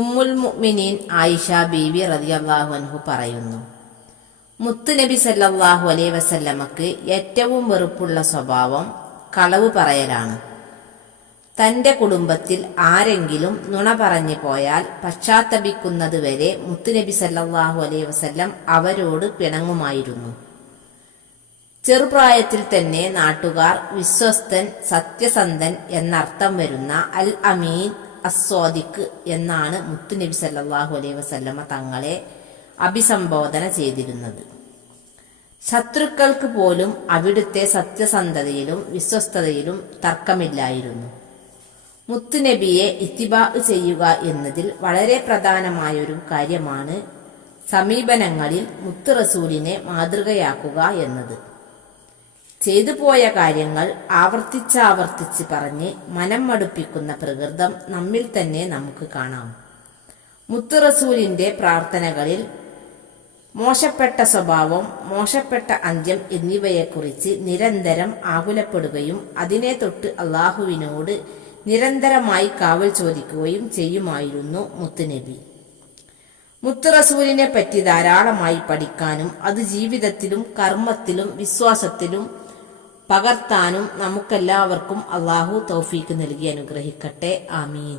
ഉമ്മുൽ മുഅ്മിനീൻ ആയിഷ ബീവി റളിയല്ലാഹു അൻഹു പറയുന്നു, മുത്തുനബി സല്ലല്ലാഹു അലൈഹി വസല്ലമക്ക് ഏറ്റവും വെറുപ്പുള്ള സ്വഭാവം കളവ് പറയലാണ്. തന്റെ കുടുംബത്തിൽ ആരെങ്കിലും നുണ പറഞ്ഞു പോയാൽ പശ്ചാത്തപിക്കുന്നത് വരെ മുത്തുനബി സല്ലല്ലാഹു അലൈഹി വസല്ലം അവരോട് പിണങ്ങുമായിരുന്നു. ചെറുപ്രായത്തിൽ തന്നെ നാട്ടുകാർ വിശ്വസ്തൻ, സത്യസന്ധൻ എന്നർത്ഥം വരുന്ന അൽ അമീൻ, അസ്വാദിഖ് എന്നാണ് മുത്തുനബി സല്ലല്ലാഹു അലൈഹി വസല്ലമ തങ്ങളെ അഭിസംബോധന ചെയ്തിരുന്നത്. ശത്രുക്കൾക്ക് പോലും അവിടുത്തെ സത്യസന്ധതയിലും വിശ്വസ്തതയിലും തർക്കമില്ലായിരുന്നു. മുത്തുനബിയെ ഇത്തിബാ ചെയ്യുക എന്നതിൽ വളരെ പ്രധാനമായൊരു കാര്യമാണ് സമീപനങ്ങളിൽ മുത്ത് റസൂലിനെ മാതൃകയാക്കുക എന്നത്. ചെയ്തു പോയ കാര്യങ്ങൾ ആവർത്തിച്ചാവർത്തിച്ച് പറഞ്ഞ് മനം മടുപ്പിക്കുന്ന പ്രകൃതം നമ്മിൽ തന്നെ നമുക്ക് കാണാം. മുത്ത് റസൂലിന്റെ പ്രാർത്ഥനകളിൽ മോശപ്പെട്ട സ്വഭാവം, മോശപ്പെട്ട അന്ത്യം എന്നിവയെക്കുറിച്ച് നിരന്തരം ആകുലപ്പെടുകയും അതിനെ തൊട്ട് അള്ളാഹുവിനോട് നിരന്തരമായി കാവൽ ചോദിക്കുകയും ചെയ്യുമായിരുന്നു മുത്തുനബി. മുത്ത് റസൂലിനെ പറ്റി ധാരാളമായി പഠിക്കാനും അത് ജീവിതത്തിലും കർമ്മത്തിലും വിശ്വാസത്തിലും പകർത്താനും നമുക്കെല്ലാവർക്കും അള്ളാഹു തൗഫീക്ക് നൽകി അനുഗ്രഹിക്കട്ടെ. ആമീൻ.